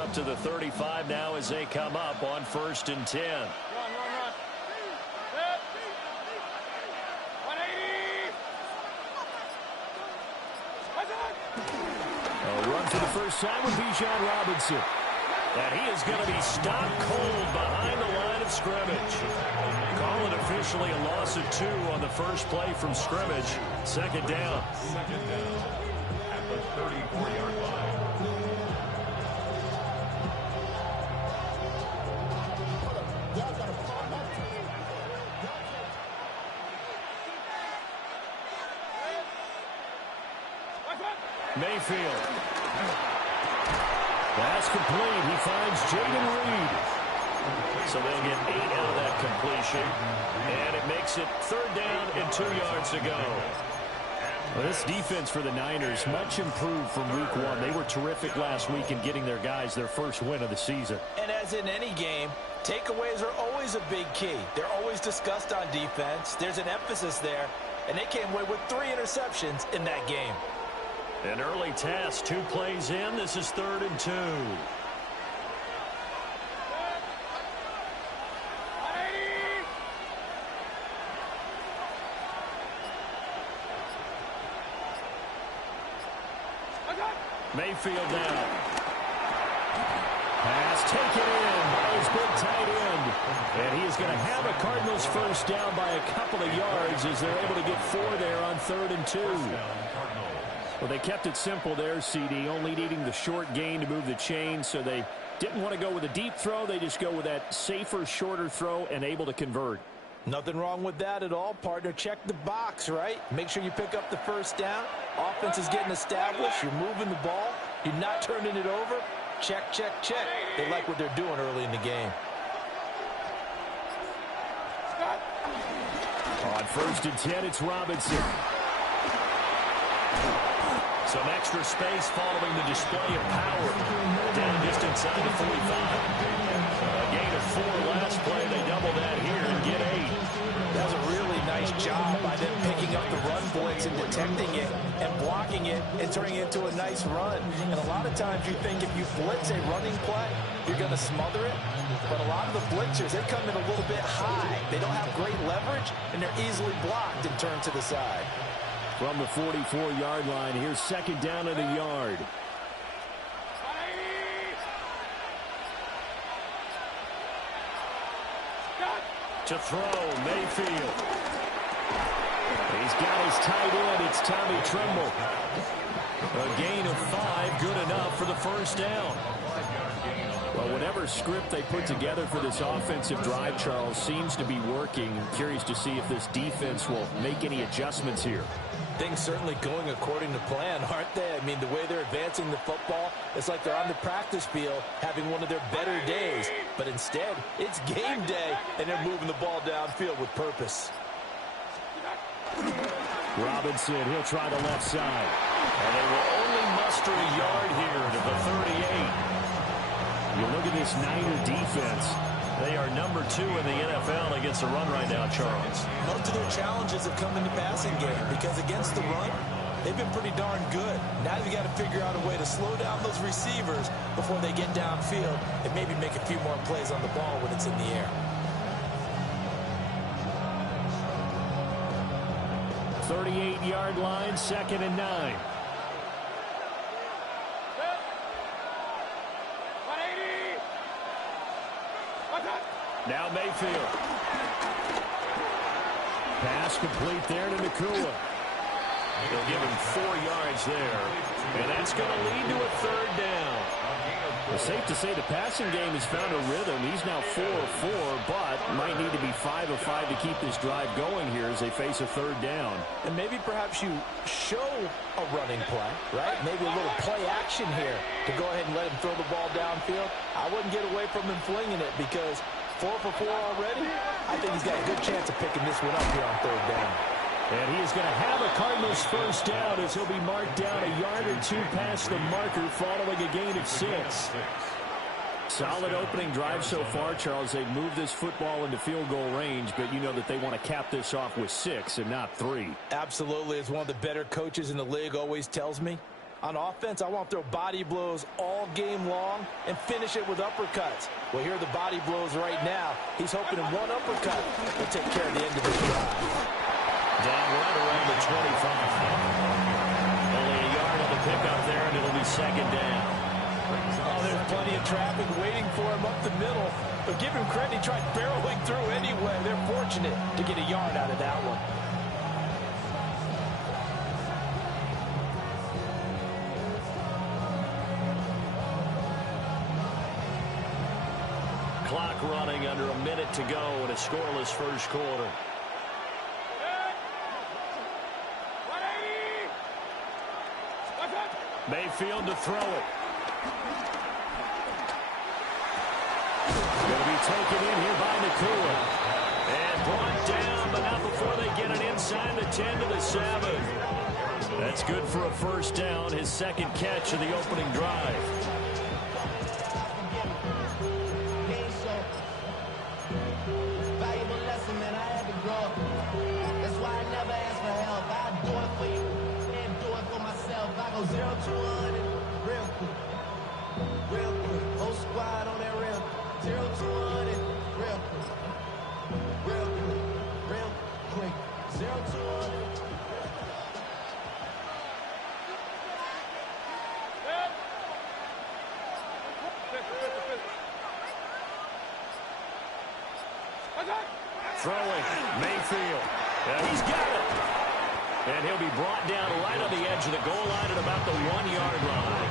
up to the 35 now as they come up on 1st and 10. Run. 180. A run for the first time with Bijan Robinson. And he is going to be stopped cold behind the line of scrimmage. Call it officially a loss of 2 on the first play from scrimmage. Second down. Second down at the 34-yard line. Mayfield. That's complete. He finds Jaden Reed. So they'll get 8 out of that completion. And it makes it 3rd down and 2 yards to go. Well, this defense for the Niners, much improved from week 1. They were terrific last week in getting their guys their first win of the season. And as in any game, takeaways are always a big key. They're always discussed on defense. There's an emphasis there. And they came away with 3 interceptions in that game. An early test, 2 plays in. This is 3rd and 2. Mayfield now. Pass taken in by his big tight end. And he is going to have a Cardinals first down by a couple of yards as they're able to get 4 there on 3rd and 2. Well, they kept it simple there, CD, only needing the short gain to move the chain, so they didn't want to go with a deep throw. They just go with that safer, shorter throw and able to convert. Nothing wrong with that at all, partner. Check the box, right? Make sure you pick up the first down. Offense is getting established. You're moving the ball. You're not turning it over. Check. They like what they're doing early in the game. On 1st and 10, it's Robinson. Some extra space following the display of power. Down just inside the 45. A gain of 4 last play. They double that here and get 8. That was a really nice job by them picking up the run blitz and detecting it and blocking it and turning it into a nice run. And a lot of times you think if you blitz a running play, you're going to smother it. But a lot of the blitzers, they come in a little bit high. They don't have great leverage, and they're easily blocked and turned to the side. From the 44-yard line, here's 2nd down and a yard. To throw, Mayfield. He's got his tight end. It's Tommy Tremble. A gain of 5, good enough for the first down. Well, whatever script they put together for this offensive drive, Charles, seems to be working. I'm curious to see if this defense will make any adjustments here. Things certainly going according to plan, aren't they? I mean, the way they're advancing the football, it's like they're on the practice field having one of their better days. But instead, it's game day, and they're moving the ball downfield with purpose. Robinson, he'll try the left side. And they will only muster a yard here to the 38. You look at this Niner defense. They are number 2 in the NFL against the run right now, Charles. Most of their challenges have come in the passing game because against the run, they've been pretty darn good. Now you've got to figure out a way to slow down those receivers before they get downfield and maybe make a few more plays on the ball when it's in the air. 38-yard line, 2nd and 9. Now Mayfield. Pass complete there to Nakua. They'll give him 4 yards there. And that's going to lead to a 3rd down. It's safe to say the passing game has found a rhythm. He's now 4 of 4, but might need to be 5 of 5 to keep this drive going here as they face a 3rd down. And maybe perhaps you show a running play, right? Maybe a little play action here to go ahead and let him throw the ball downfield. I wouldn't get away from him flinging it because 4 for 4 already. I think he's got a good chance of picking this one up here on 3rd down. And he is going to have a Cardinals first down as he'll be marked down a yard or 2 past the marker following a gain of 6. Solid opening drive so far, Charles. They've moved this football into field goal range, but you know that they want to cap this off with 6 and not 3. Absolutely. As one of the better coaches in the league always tells me, On offense, I want to throw body blows all game long and finish it with uppercuts. Well, here are the body blows right now. He's hoping in one uppercut will take care of the end of this drive. Down right around the 25. Only a yard on the pickup there, and it'll be second down. Oh, there's plenty of traffic waiting for him up the middle. But give him credit, he tried barreling through anyway. They're fortunate to get a yard out of that one. Clock running under a minute to go in a scoreless first quarter. Mayfield to throw it. Going to be taken in here by Nakua. And brought down, but not before they get it inside the 10 to the 7. That's good for a first down, his second catch of the opening drive. Valuable lesson, man. I had to grow up. That's why I never ask for help. I do it for you and do it for myself. I go 0 to 100 real quick. Real quick. Whole squad on that real quick. 0 to 100 real quick. Real quick. Real quick. 0 to 100. Throwing, Mayfield. He's got it. And he'll be brought down right on the edge of the goal line at about the 1-yard line.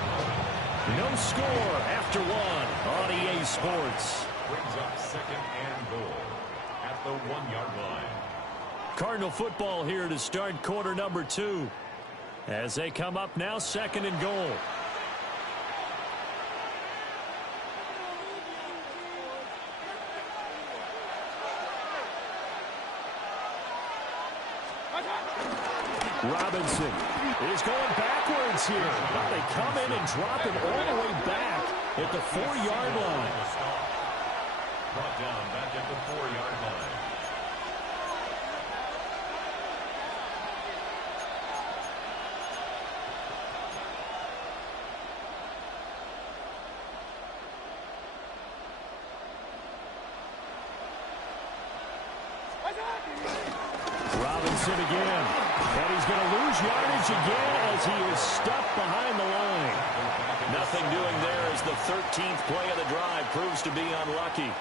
No score after one on EA Sports. Brings up second and goal at the 1-yard line. Cardinal football here to start quarter number 2. As they come up now, second and goal. Robinson is going backwards here. Well, they come in and drop him all the way back at the 4-yard line. Brought down back at the 4-yard line. Robinson again. And he's going to lose yardage again as he is stuck behind the line. Nothing doing there as the 13th play of the drive proves to be unlucky.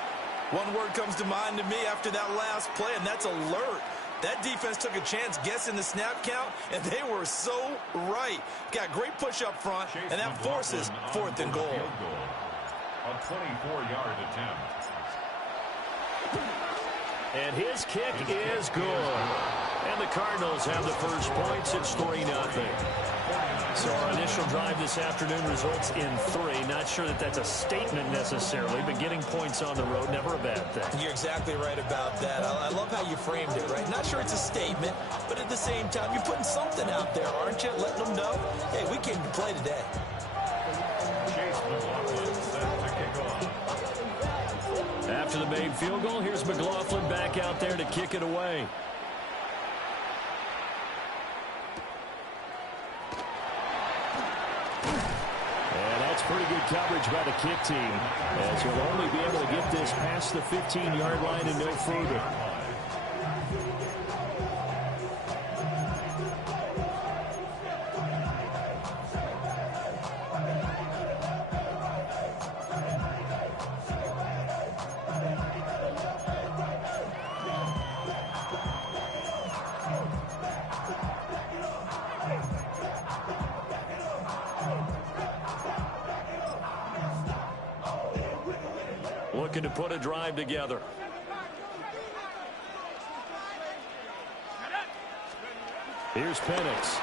One word comes to mind to me after that last play, and that's alert. That defense took a chance guessing the snap count, and they were so right. Got great push up front, and that forces fourth and goal. A 24-yard attempt. And his kick is good. And the Cardinals have the first points. It's 3-0. So our initial drive this afternoon results in 3. Not sure that that's a statement necessarily, but getting points on the road, never a bad thing. You're exactly right about that. I love how you framed it, right? Not sure it's a statement, but at the same time, you're putting something out there, aren't you? Letting them know, hey, we came to play today. Chase McLaughlin set to kick off. After the made field goal, here's McLaughlin back out there to kick it away. And that's pretty good coverage by the kick team, as he'll only be able to get this past the 15-yard line and no further. Looking to put a drive together. Here's Penix.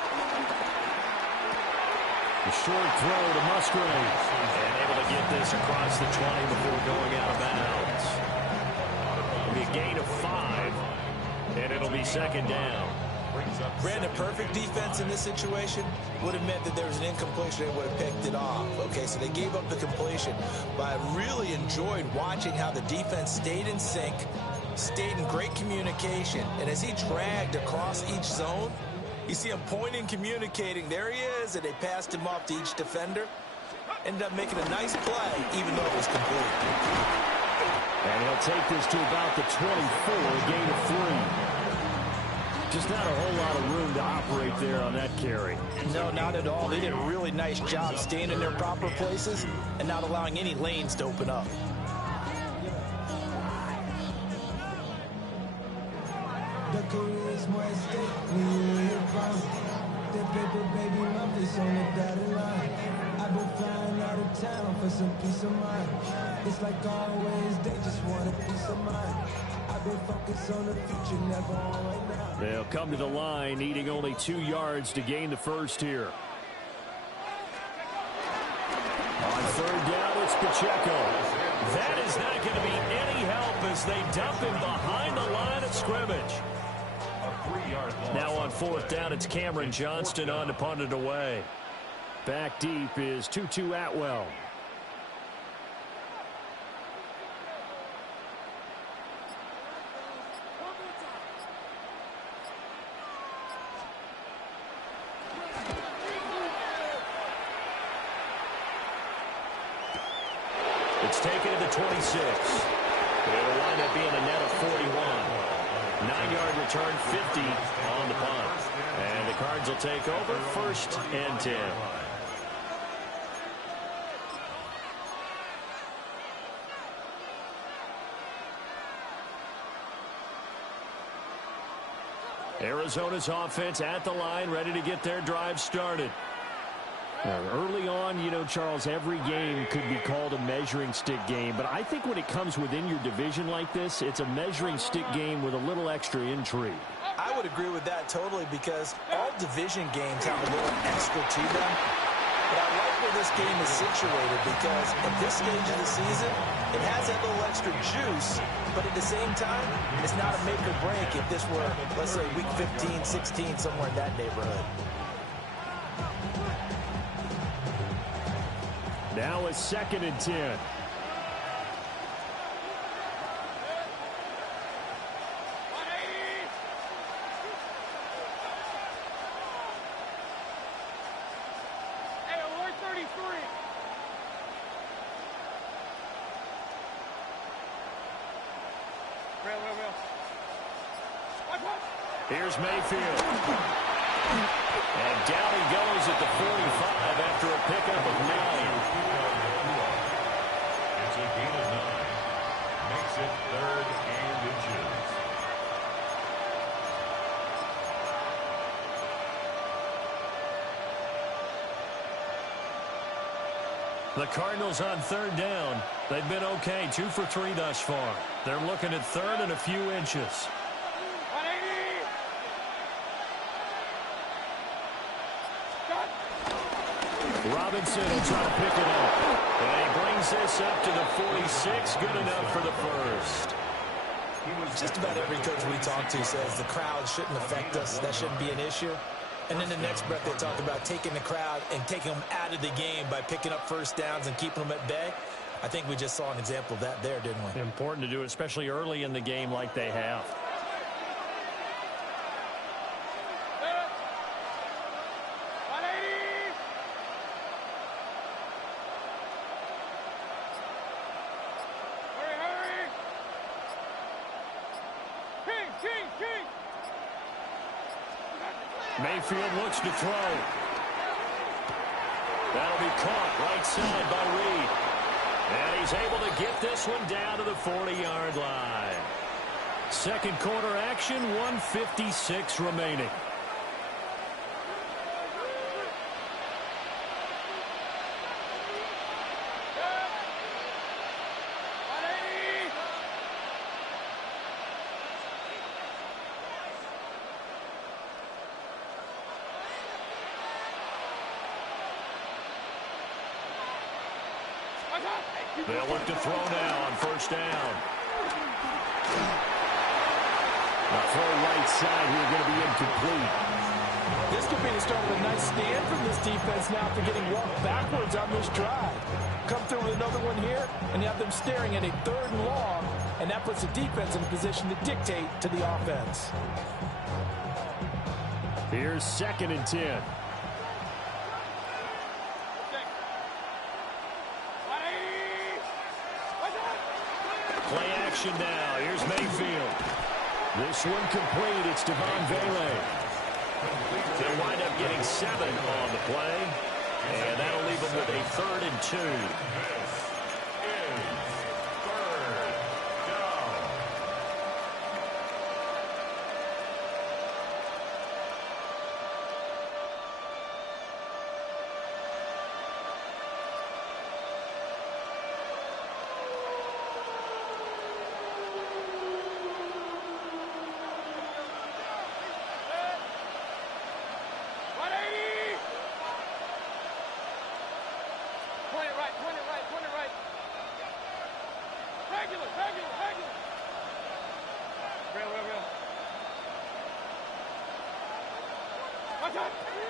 The short throw to Musgrave. And able to get this across the 20 before going out of bounds. It'll be a gain of 5. And it'll be second down. Brandon, perfect defense in this situation would have meant that there was an incompletion. They would have picked it off. Okay, so they gave up the completion. But I really enjoyed watching how the defense stayed in sync, stayed in great communication. And as he dragged across each zone, You see him pointing, communicating. There he is, and they passed him off to each defender. Ended up making a nice play, even though it was complete. And he'll take this to about the 24, a gain of 3. Just not a whole lot of room to operate there on that carry. No, not at all. They did a really nice job staying in their proper places and not allowing any lanes to open up. The career is more at stake when you in your prime. That paper, baby, numbers on the dotted line. I've been flying out of town for some peace of mind. It's like always, they just want a peace of mind. I've been focused on the future, never on right now. They'll come to the line, needing only 2 yards to gain the first here. On third down, it's Pacheco. That is not going to be any help as they dump him behind the line of scrimmage. Now on fourth down, it's Cameron Johnston on to punt it away. Back deep is Tutu Atwell. It's taken to the 26. It'll wind up being a net of 41. 9-yard return, 50 on the punt. And the Cards will take over, 1st and 10. Arizona's offense at the line, ready to get their drive started. Early on, you know, Charles, every game could be called a measuring stick game. But I think when it comes within your division like this, it's a measuring stick game with a little extra intrigue. I would agree with that totally because all division games have a little extra to them. But I like where this game is situated because at this stage of the season, it has that little extra juice. But at the same time, it's not a make or break if this were, let's say, week 15, 16, somewhere in that neighborhood. Now it's 2nd and 10. Here's Mayfield. And down he goes at the 45 after a pickup of 9. It's a gain of 9. Makes it 3rd and inches. The Cardinals on 3rd down. They've been okay, 2 for 3 thus far. They're looking at 3rd and a few inches. Robinson will try to pick it up. And he brings this up to the 46. Good enough for the first. Just about every coach we talk to says the crowd shouldn't affect us. That shouldn't be an issue. And then the next breath they talk about taking the crowd and taking them out of the game by picking up first downs and keeping them at bay. I think we just saw an example of that there, didn't we? Important to do it, especially early in the game like they have. Mayfield looks to throw. That'll be caught right side by Reed. And he's able to get this one down to the 40-yard line. Second quarter action, 1:56 remaining. They'll look to throw now on first down. The throw right side here going to be incomplete. This could be the start of a nice stand from this defense now after getting walked backwards on this drive. Come through with another one here, and you have them staring at a 3rd and long, and that puts the defense in a position to dictate to the offense. Here's 2nd and 10. Play action now. Here's Mayfield. This one complete. It's Devon Vele. They'll wind up getting 7 on the play. And that'll leave them with a 3rd and 2.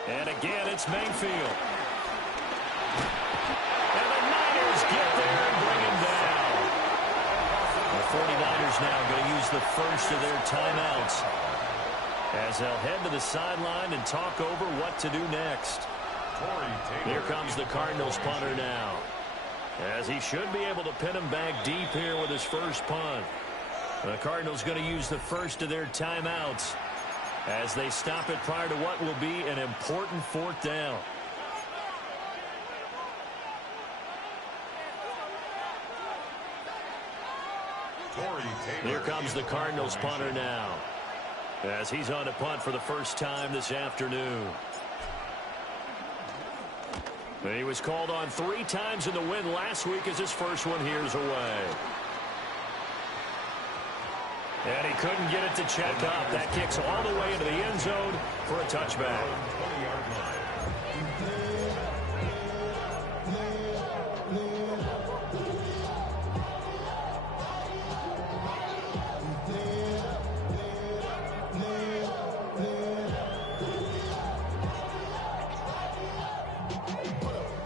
And again, it's Mayfield. And the Niners get there and bring him down. The 49ers now going to use the first of their timeouts as they'll head to the sideline and talk over what to do next. Here comes the Cardinals punter now, as he should be able to pin him back deep here with his first punt. The Cardinals going to use the first of their timeouts as they stop it prior to what will be an important 4th down. Here comes the Cardinals punter now, as he's on to punt for the first time this afternoon. He was called on 3 times in the win last week as his first one here's away. And he couldn't get it to check up. That kicks all the way into the end zone for a touchback.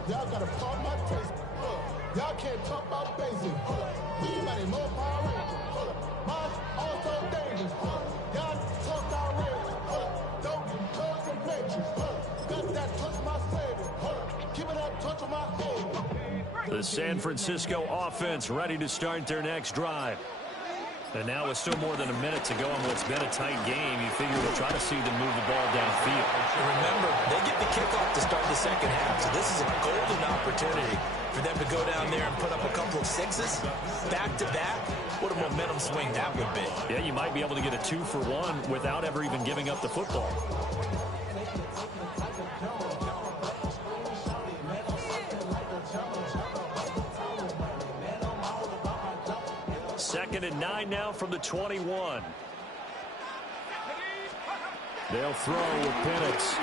Y'all gotta pump my taste. Y'all can't talk about basic. Anybody more power? Mine also dangerous. Y'all talk outrageous. Don't touch the matrix. Got that touch my savior. Keep it up, touch my head. The San Francisco offense ready to start their next drive. And now with still more than a minute to go on what's been a tight game, you figure we'll try to see them move the ball downfield. And remember, they get the kickoff to start the second half, so this is a golden opportunity for them to go down there and put up a couple of 6s back-to-back. What a momentum swing that would be. Yeah, you might be able to get a 2-for-1 without ever even giving up the football. Second and 9 now from the 21. They'll throw with Penix.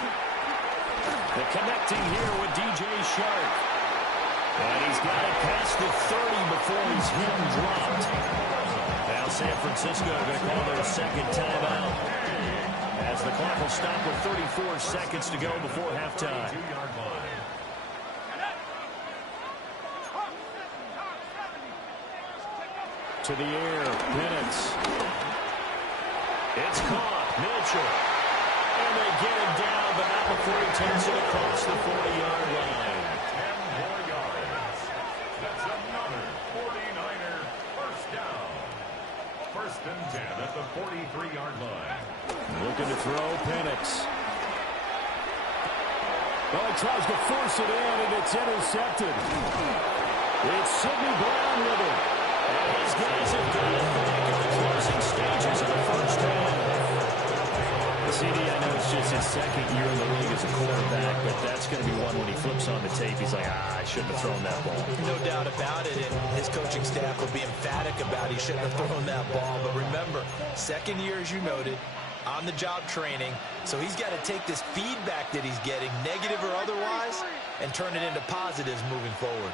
The connecting here with DJ Shark. And he's got it past the 30 before he's hit and dropped. Now San Francisco going to call their second timeout, as the clock will stop with 34 seconds to go before halftime. To the air, Penix. It's caught, Mitchell. And they get him down, but not before he turns it across the 40-yard line. 10 more yards. That's another 49er first down. 1st and 10 at the 43-yard line. Looking to throw, Penix. Oh, he tries to force it in, and it's intercepted. It's Sidney Brown with it. And these guys have got it back in the closing stages of the first half. CD, I know it's just his 2nd year in the league as a quarterback, but that's going to be one when he flips on the tape. He's like, I shouldn't have thrown that ball. No doubt about it, and his coaching staff will be emphatic about he shouldn't have thrown that ball. But remember, 2nd year, as you noted, on-the-job training, so he's got to take this feedback that he's getting, negative or otherwise, and turn it into positives moving forward.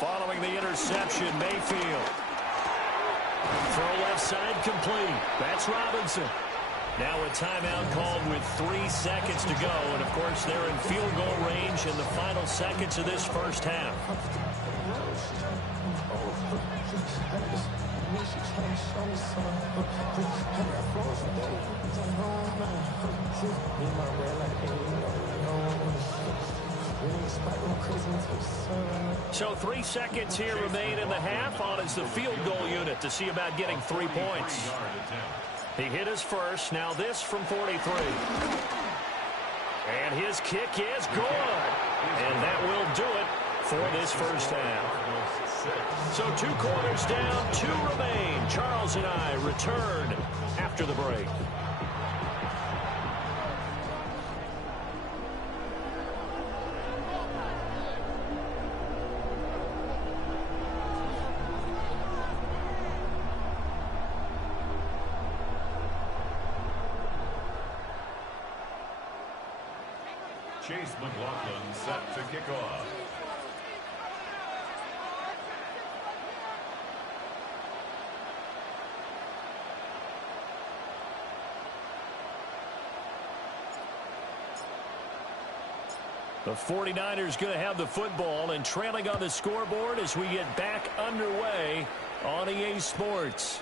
Following the interception, Mayfield. Throw left side complete. That's Robinson. Now a timeout called with 3 seconds to go. And, of course, they're in field goal range in the final seconds of this first half. So 3 seconds here remain in the half. On is the field goal unit to see about getting 3 points. He hit his first. Now this from 43. And his kick is good. And that will do it for this first half. So 2 quarters down, 2 remain. Charles and I return after the break. Chase McLaughlin set to kick off. The 49ers going to have the football and trailing on the scoreboard as we get back underway on EA Sports.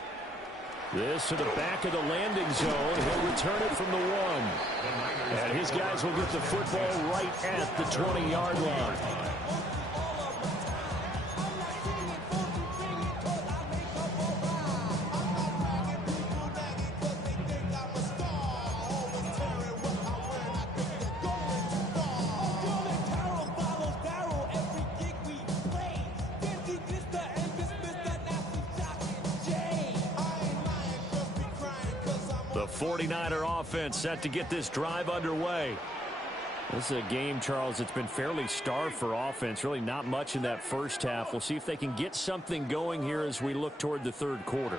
This to the back of the landing zone. He'll return it from the 1. And his guys will get the football right at the 20-yard line. The 49er offense set to get this drive underway. This is a game, Charles, that's been fairly starved for offense. Really not much in that first half. We'll see if they can get something going here as we look toward the third quarter.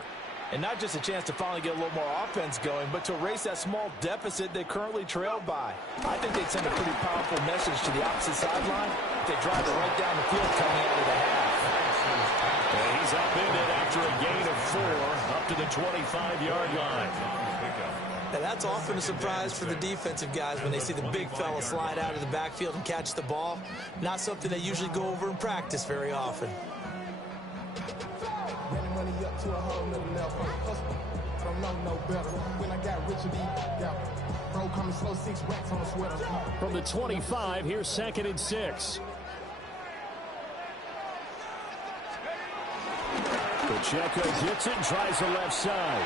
And not just a chance to finally get a little more offense going, but to erase that small deficit they currently trailed by. I think they'd send a pretty powerful message to the opposite sideline if they drive it right down the field coming out of the half. And he's up in it after a gain of 4 up to the 25-yard line. Now that's often a surprise for the defensive guys when they see the big fella slide out of the backfield and catch the ball. Not something they usually go over in practice very often. From the 25, here's 2nd and 6. Pacheco gets it and tries the left side.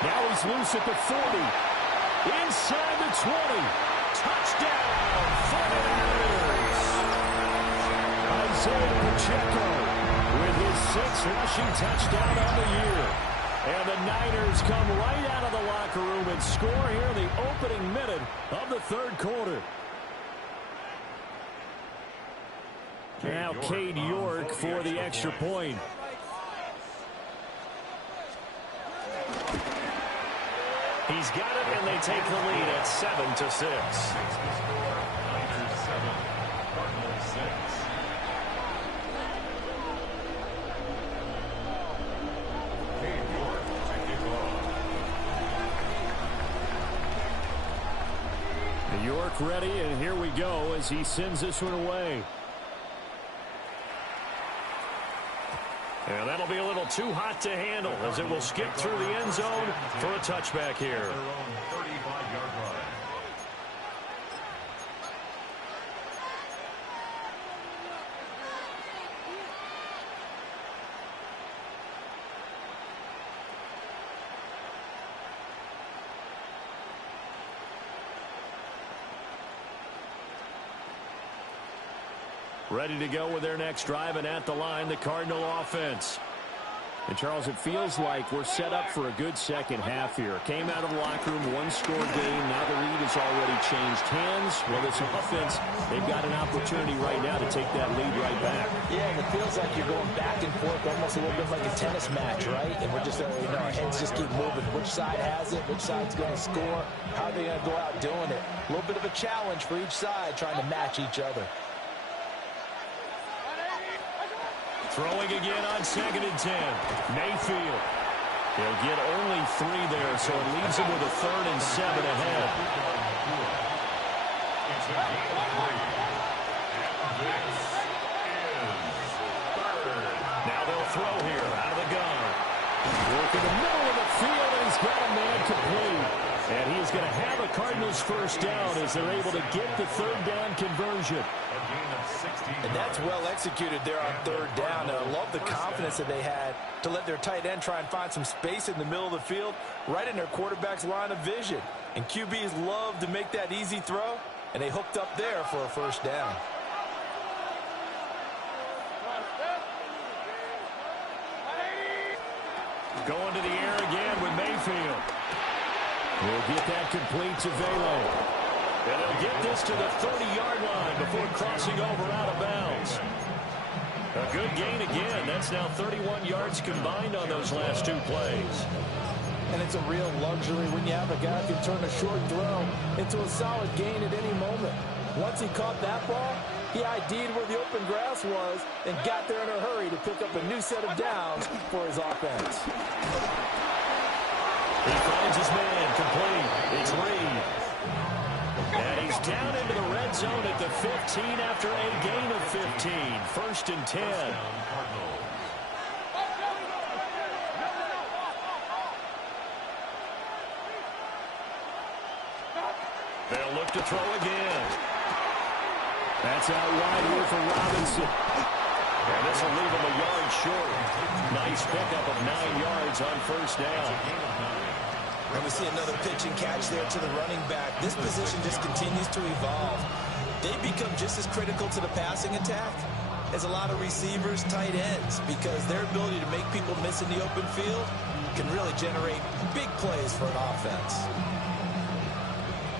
Now he's loose at the 40. Inside the 20. Touchdown, 49ers. Isaiah Pacheco with his 6th rushing touchdown on the year. And the Niners come right out of the locker room and score here in the opening minute of the third quarter. Now Cade York for the extra point. He's got it, and they take the lead at 7-6. Niners 7, Cardinals 6. Cade York to kick off. York ready, and here we go as he sends this one away. And that'll be a little too hot to handle as it will skip through the end zone for a touchback here. Their own 35-yard line. Ready to go with their next drive, and at the line, the Cardinal offense. And, Charles, it feels like we're set up for a good second half here. Came out of the locker room, one-score game. Now the lead has already changed hands. Well, this offense, they've got an opportunity right now to take that lead right back. Yeah, and it feels like you're going back and forth, almost a little bit like a tennis match, right? And we're just, our heads just keep moving. Which side has it? Which side's going to score? How are they going to go out doing it? A little bit of a challenge for each side, trying to match each other. Throwing again on 2nd and 10. Mayfield. He'll get only 3 there, so it leaves him with a 3rd and 7 ahead. It's a gain of 3. And this is 3rd. Now they'll throw here out of the gun. Working the middle of the field, and he's got a man complete. And he's going to have a Cardinals first down as they're able to get the 3rd down conversion. A gain of 16. And that's well executed there on 3rd down. And I love the confidence that they had to let their tight end try and find some space in the middle of the field, right in their quarterback's line of vision. And QBs love to make that easy throw, and they hooked up there for a first down. Going to the air again with Mayfield. We'll get that complete to Velo. And they'll get this to the 30-yard line before crossing over out of bounds. A good gain again. That's now 31 yards combined on those last 2 plays. And it's a real luxury when you have a guy who can turn a short throw into a solid gain at any moment. Once he caught that ball, he ID'd where the open grass was and got there in a hurry to pick up a new set of downs for his offense. He finds his man complete. It's Reed. And he's down into the red zone at the 15 after a gain of 15. 1st and 10. They'll look to throw again. That's out wide here for Robinson. And this will leave him a yard short. Nice pickup of 9 yards on first down. And we see another pitch and catch there to the running back. This position just continues to evolve. They become just as critical to the passing attack as a lot of receivers, tight ends, because their ability to make people miss in the open field can really generate big plays for an offense.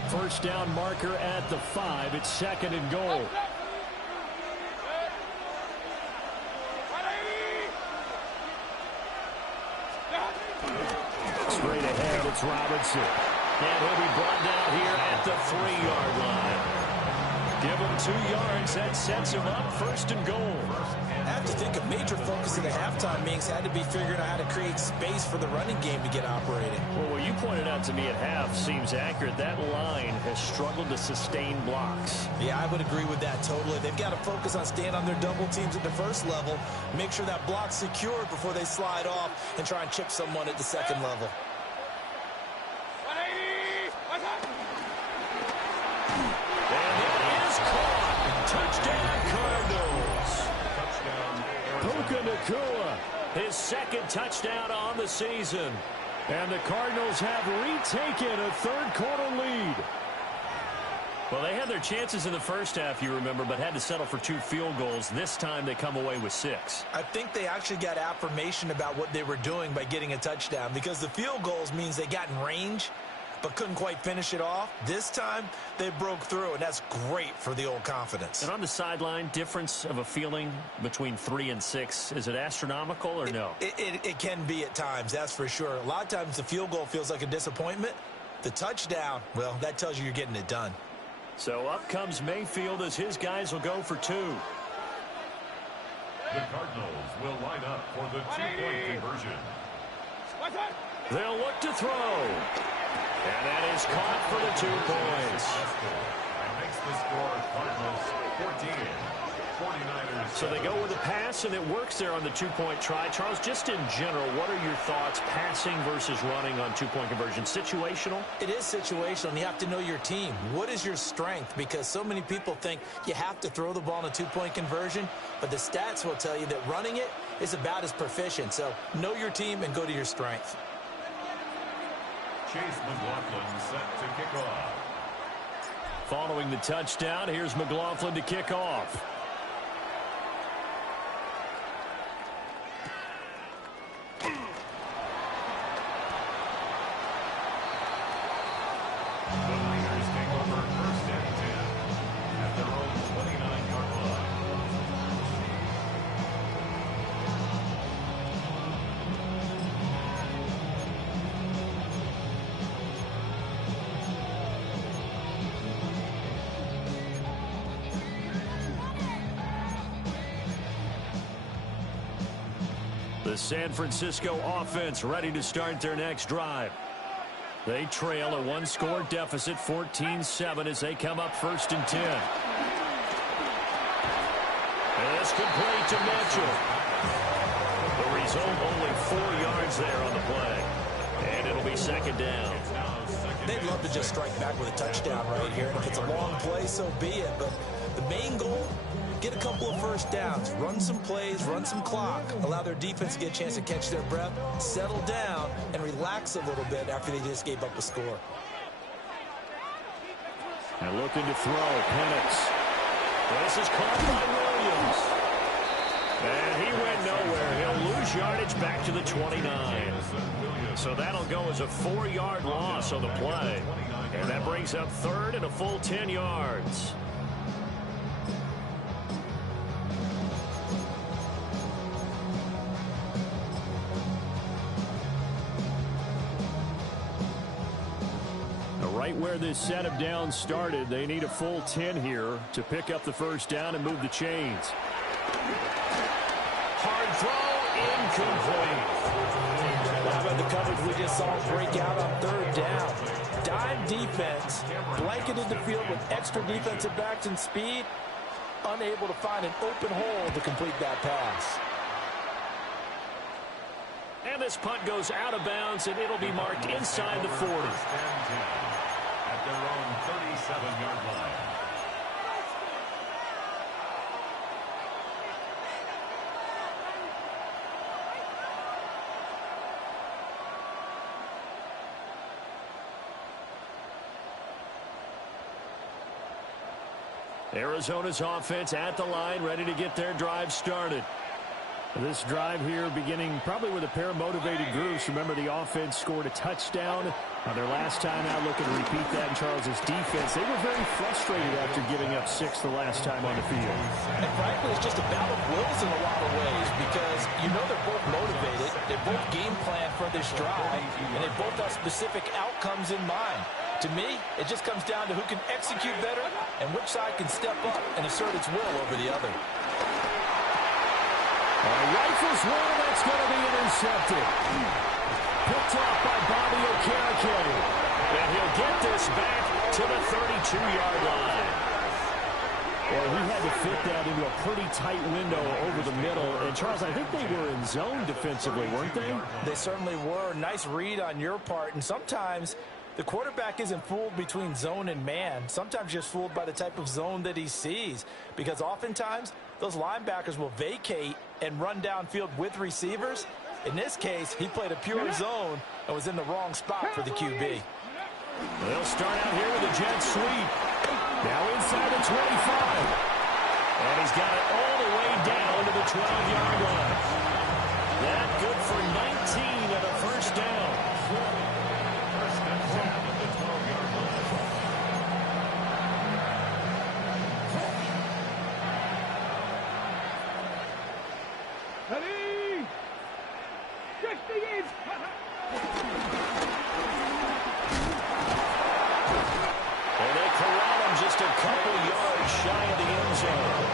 First down marker at the 5. It's 2nd and goal. Straight ahead, it's Robinson. And he'll be brought down here at the 3-yard line. Give him 2 yards. That sets him up 1st and goal. I have to think a major focus of the halftime meetings had to be figuring out how to create space for the running game to get operating. Well, what you pointed out to me at half seems accurate. That line has struggled to sustain blocks. Yeah, I would agree with that totally. They've got to focus on staying on their double teams at the first level, make sure that block's secured before they slide off and try and chip someone at the second level. And it is caught. Touchdown, Cardinals. Puka Nacua, his 2nd touchdown on the season. And the Cardinals have retaken a 3rd-quarter lead. Well, they had their chances in the first half, you remember, but had to settle for 2 field goals. This time they come away with 6. I think they actually got affirmation about what they were doing by getting a touchdown, because the field goals means they got in range but couldn't quite finish it off. This time they broke through, and that's great for the old confidence. And on the sideline, difference of a feeling between 3 and 6, is it astronomical or no? It can be at times, that's for sure. A lot of times the field goal feels like a disappointment. The touchdown, well, that tells you you're getting it done. So up comes Mayfield as his guys will go for 2. The Cardinals will line up for the 2-point conversion. They'll look to throw. And that is caught for the 2 points. And makes the score Cardinals 14. 49ers. So they go with a pass, and it works there on the 2-point try. Charles, just in general, what are your thoughts passing versus running on 2-point conversion? Situational? It is situational, and you have to know your team. What is your strength? Because so many people think you have to throw the ball in a 2-point conversion, but the stats will tell you that running it is about as proficient. So know your team and go to your strength. Chase McLaughlin set to kick off. Following the touchdown, here's McLaughlin to kick off. The Niners take over 1st and 10 at their own 29-yard line. The San Francisco offense ready to start their next drive. They trail a one-score deficit, 14-7, as they come up 1st and 10. It's complete to Mitchell. The result, only 4 yards there on the play. And it'll be 2nd down. They'd love to just strike back with a touchdown right here. And if it's a long play, so be it. But the main goal, get a couple of first downs, run some plays, run some clock, allow their defense to get a chance to catch their breath, settle down, and relax a little bit after they just gave up a score. And looking to throw, Penix. This is caught by Williams. And he went nowhere. He'll lose yardage back to the 29. So that'll go as a 4-yard loss on the play. And that brings up 3rd and a full 10 yards. Right where this set of downs started, they need a full 10 here to pick up the 1st down and move the chains. Hard throw, incomplete. How about the coverage we just saw break out on 3rd down? Dime defense, blanketed the field with extra defensive backs and speed, unable to find an open hole to complete that pass. And this punt goes out of bounds, and it'll be marked inside the 40. At their own 37-yard line. Arizona's offense at the line, ready to get their drive started. This drive here beginning probably with a pair of motivated groups. Remember, the offense scored a touchdown on their last time out, looking to repeat that in Charles's defense. They were very frustrated after giving up 6 the last time on the field. And frankly, it's just a battle of wills in a lot of ways because you know they're both motivated. They're both game planned for this drive, and they both have specific outcomes in mind. To me, it just comes down to who can execute better and which side can step up and assert its will over the other. Rifles one, that's going to be intercepted. Picked off by Bobby Okereke. And he'll get this back to the 32-yard line. Well, he had to fit that into a pretty tight window over the middle. And, Charles, I think they were in zone defensively, weren't they? They certainly were. Nice read on your part. And sometimes the quarterback isn't fooled between zone and man. Sometimes just fooled by the type of zone that he sees. Because oftentimes those linebackers will vacate and run downfield with receivers. In this case, he played a pure zone and was in the wrong spot for the QB. They'll start out here with a jet sweep. Now inside the 25. And he's got it all the way down to the 12-yard line. That good for 19 and a 1st down. First and 10 at the 12-yard line. Ready? 60 in. And they corral him just a couple yards shy of the end zone.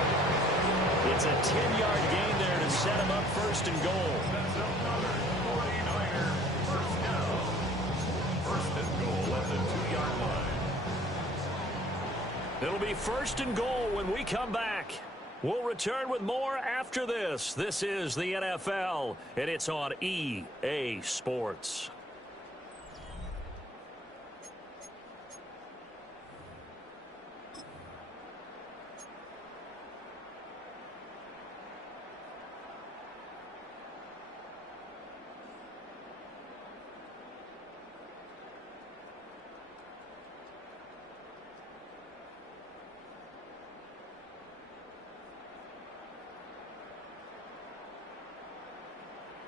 It's a 10-yard gain there to set him up 1st and goal. That's another 49er first down. 1st and goal at the 2-yard line. It'll be 1st and goal when we come back. We'll return with more after this. This is the NFL, and it's on EA Sports.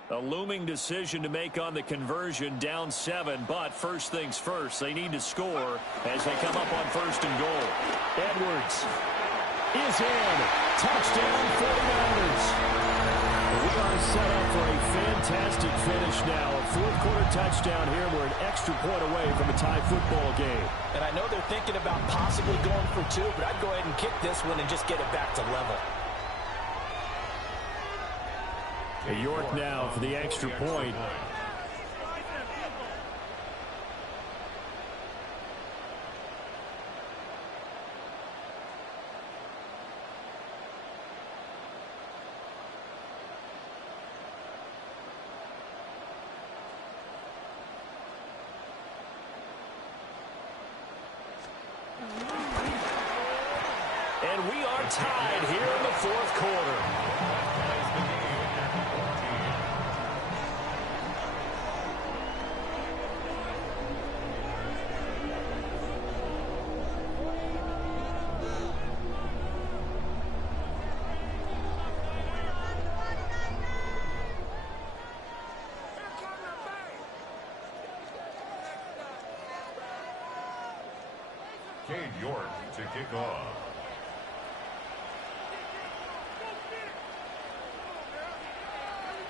A looming decision to make on the conversion, down 7, but first things first, they need to score as they come up on 1st and goal. Edwards is in. Touchdown, 49ers. We are set up for a fantastic finish now. A 4th-quarter touchdown here. We're an extra point away from a tie football game. And I know they're thinking about possibly going for 2, but I'd go ahead and kick this one and just get it back to level. York now for the extra point. And we are tied here in the fourth quarter. Cade York to kick off.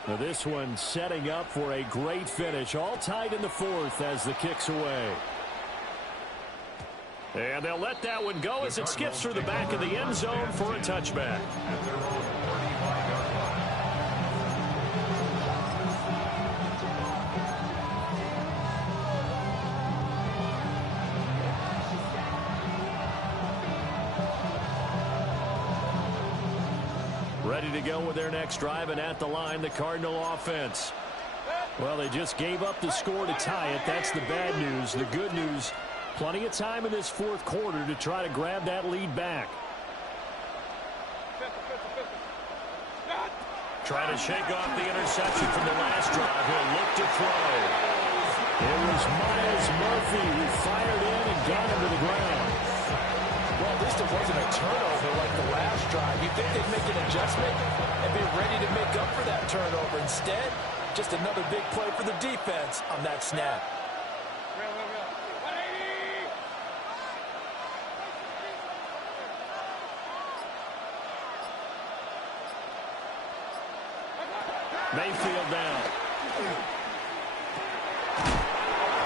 Now this one setting up for a great finish. All tied in the fourth as the kick's away. And they'll let that one go as it skips through the back of the end zone for a touchback. Ready to go with their next drive, and at the line, the Cardinal offense. Well, they just gave up the score to tie it. That's the bad news. The good news, plenty of time in this fourth quarter to try to grab that lead back. Trying to shake off the interception from the last drive. He'll look to throw. It was Myles Murphy who fired in and got him to the ground. Well, at least it wasn't a turnover like the last drive. You'd think they'd make an adjustment and be ready to make up for that turnover. Instead, just another big play for the defense on that snap. Mayfield down.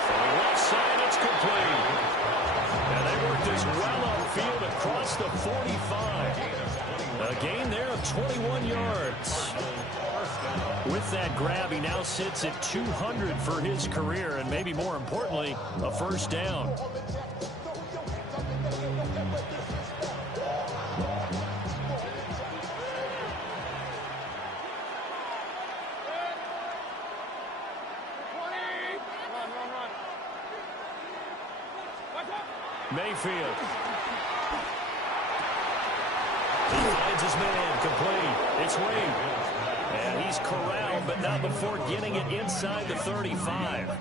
From the left side, it's complete. And they worked this well upfield across the 45. A gain there of 21 yards. With that grab, he now sits at 200 for his career, and maybe more importantly, a first down. Mayfield. He finds his man, complete. It's Wade. And he's corralled, but not before getting it inside the 35.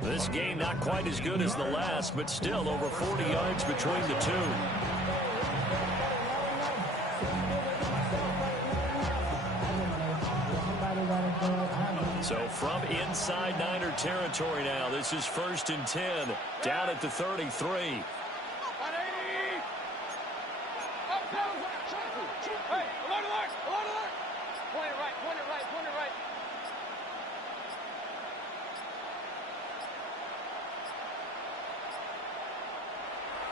This game not quite as good as the last, but still over 40 yards between the two. So from inside Niner territory now, this is 1st and 10, down at the 33.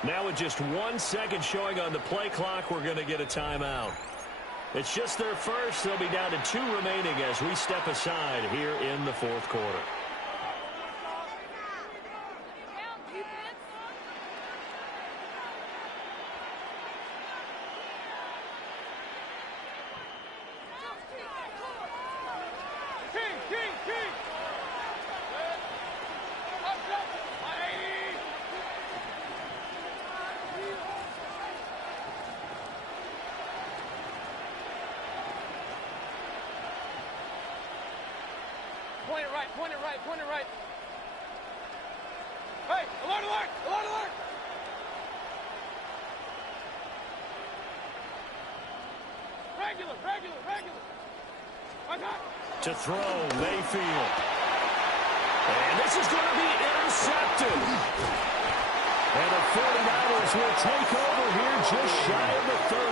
Now with just 1 second showing on the play clock, we're going to get a timeout. It's just their first. They'll be down to 2 remaining as we step aside here in the fourth quarter. Point it right. Hey, alert, alert, alert, alert. Regular. To throw, Mayfield. And this is going to be intercepted. And the 49ers will take over here just shy of the 30.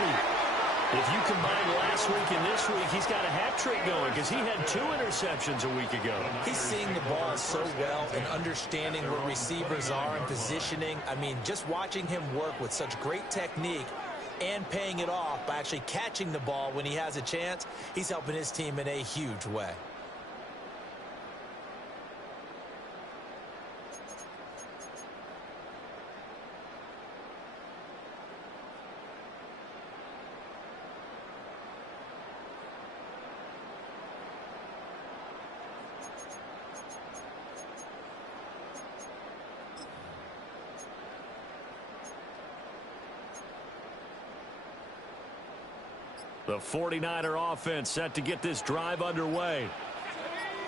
If you combine last week and this week, he's got a hat trick going because he had 2 interceptions a week ago. He's seeing the ball so well and understanding where receivers are and positioning. I mean, just watching him work with such great technique, and paying it off by actually catching the ball when he has a chance. He's helping his team in a huge way. The 49er offense set to get this drive underway.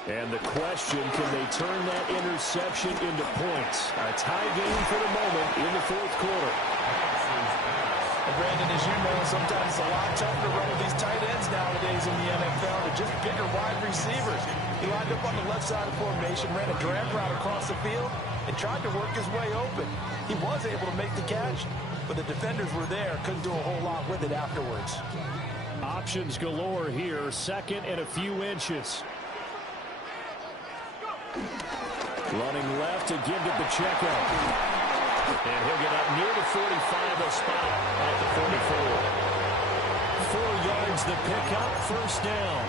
And the question, can they turn that interception into points? A tie game for the moment in the fourth quarter. And Brandon, as you know, sometimes it's a lot tougher to run with these tight ends nowadays in the NFL. They're just bigger wide receivers. He lined up on the left side of formation, ran a drag route across the field, and tried to work his way open. He was able to make the catch, but the defenders were there, couldn't do a whole lot with it afterwards. Options galore here, second and a few inches. Running left to give it the checkout. And he'll get up near the 45, a spot at the 44. 4 yards the pickup, first down.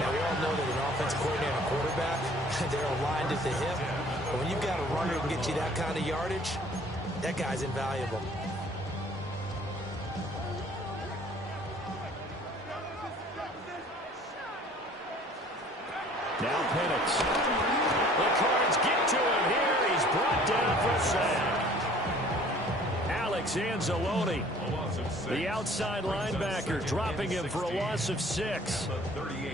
Now, we all know that an offensive coordinator and a quarterback, they're aligned at the hip. But when you've got a runner who can get you that kind of yardage, that guy's invaluable. Now Penix. The Cards get to him here. He's brought down for a sack. Alex Anzalone, the outside linebacker, dropping him for a loss of 6.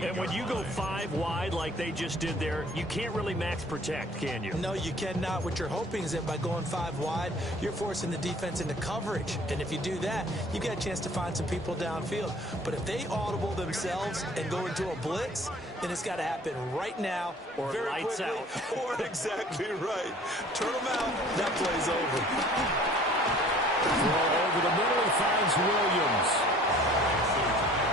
And when you go 5 wide like they just did there, you can't really max protect, can you? No, you cannot. What you're hoping is that by going 5 wide, you're forcing the defense into coverage. And if you do that, you get a chance to find some people downfield. But if they audible themselves and go into a blitz, then it's got to happen right now, or very lights quickly, out. Or exactly right. Turn them out, that play's over. Throw over the middle, he finds Williams.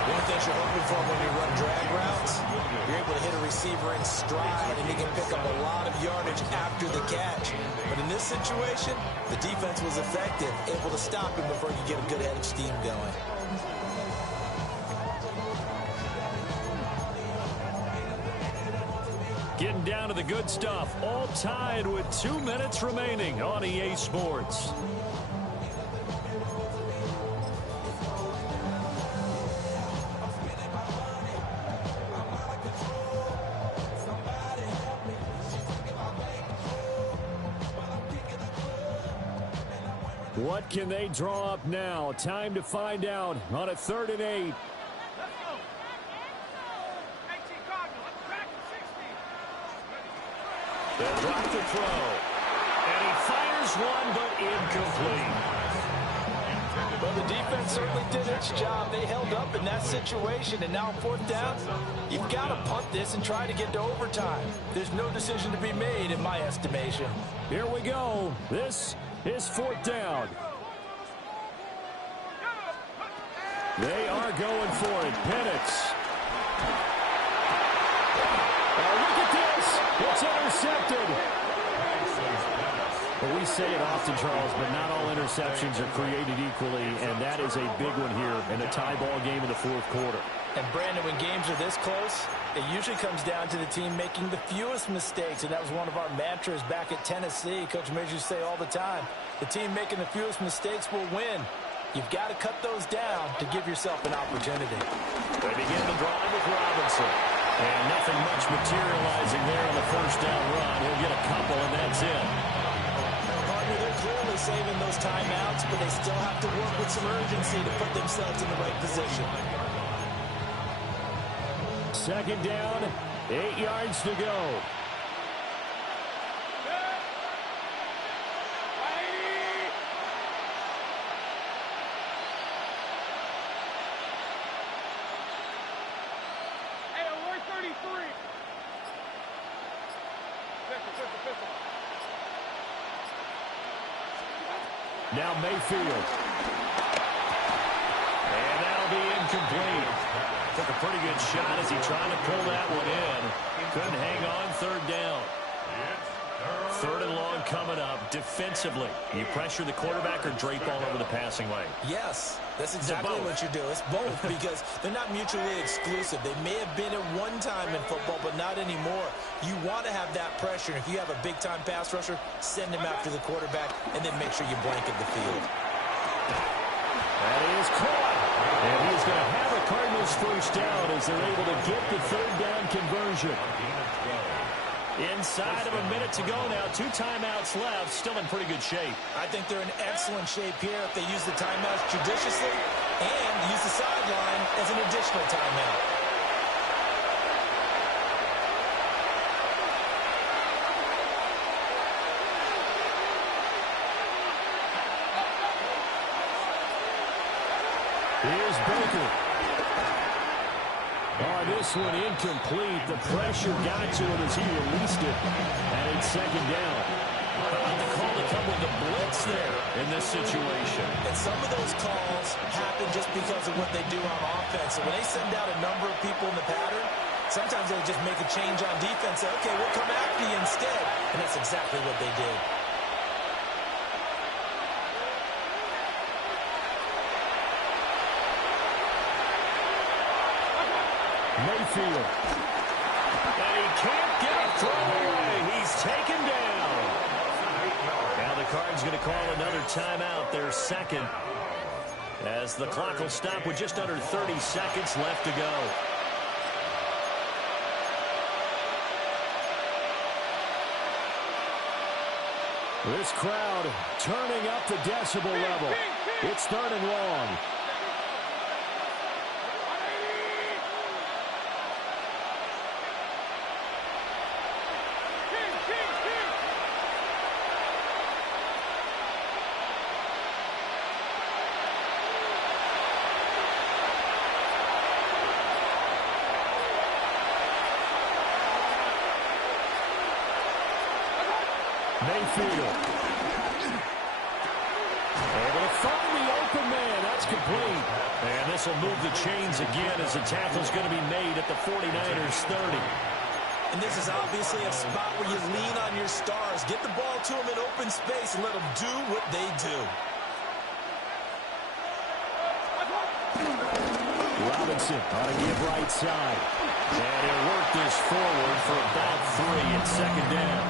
One of the things you're hoping for when you run drag routes, you're able to hit a receiver in stride, and he can pick up a lot of yardage after the catch. But in this situation, the defense was effective, able to stop him before he could get a good head of steam going. Getting down to the good stuff, all tied with 2 minutes remaining on EA Sports. What can they draw up now? Time to find out on a 3rd and 8. They'll drop the throw. And he fires one, but incomplete. Well, the defense certainly did its job. They held up in that situation, and now 4th down, you've got to punt this and try to get to overtime. There's no decision to be made in my estimation. Here we go. This is 4th down. They are going for it. Penix. Oh, look at this. It's intercepted. Well, we say it often, Charles, but not all interceptions are created equally, and that is a big one here in a tie ball game in the 4th quarter. And, Brandon, when games are this close, it usually comes down to the team making the fewest mistakes, and that was one of our mantras back at Tennessee. Coach Majors used to say all the time, the team making the fewest mistakes will win. You've got to cut those down to give yourself an opportunity. They begin the drive with Robinson. And nothing much materializing there on the 1st down run. He'll get a couple, and that's it. Partner, they're clearly saving those timeouts, but they still have to work with some urgency to put themselves in the right position. 2nd down, 8 yards to go. Now Mayfield. And that'll be incomplete. Took a pretty good shot as he tried to pull that one in. Couldn't hang on 3rd down. 3rd and long coming up. Defensively, you pressure the quarterback or drape all over the passing lane? Yes, that's exactly what you do. It's both because they're not mutually exclusive. They may have been at one time in football, but not anymore. You want to have that pressure. And if you have a big-time pass rusher, send him after the quarterback, and then make sure you blanket the field. That is caught. And he's going to have a Cardinals first down as they're able to get the 3rd down conversion. Inside of a minute to go now. 2 timeouts left. Still in pretty good shape. I think they're in excellent shape here if they use the timeouts judiciously and use the sideline as an additional timeout. Here's Baker. Oh, this one incomplete. The pressure got to him as he released it. And it's 2nd down. How about the call to come with the blitz there in this situation? And some of those calls happen just because of what they do on offense. So when they send out a number of people in the pattern, sometimes they'll just make a change on defense. Say, okay, we'll come after you instead. And that's exactly what they did. Mayfield. And he can't get a throw away. He's taken down. Now the Cards going to call another timeout, their 2nd, as the clock will stop with just under 30 seconds left to go. This crowd turning up the decibel level. It's 3rd and long. Mayfield. Able to find the open man. That's complete. And this will move the chains again as the tackle's going to be made at the 49ers 30. And this is obviously a spot where you lean on your stars. Get the ball to them in open space and let them do what they do. Robinson on a give right side. And he'll work this forward for about 3 at 2nd down.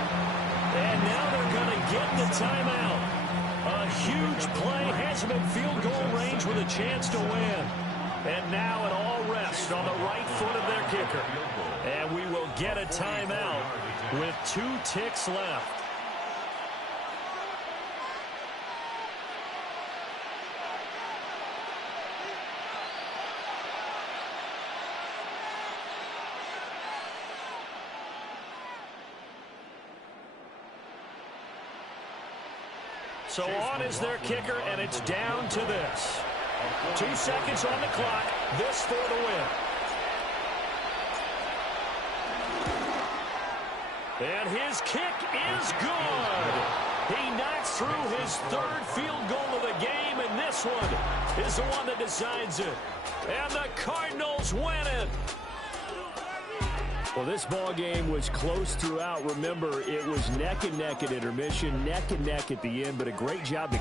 And now they're going to get the timeout. A huge play has them in field goal range with a chance to win. And now it all rests on the right foot of their kicker. And we will get a timeout with 2 ticks left. So on is their kicker, and it's down to this. 2 seconds on the clock. This for the win. And his kick is good. He knocks through his 3rd field goal of the game, and this one is the one that decides it. And the Cardinals win it. Well, this ball game was close throughout. Remember, it was neck and neck at intermission, neck and neck at the end, but a great job to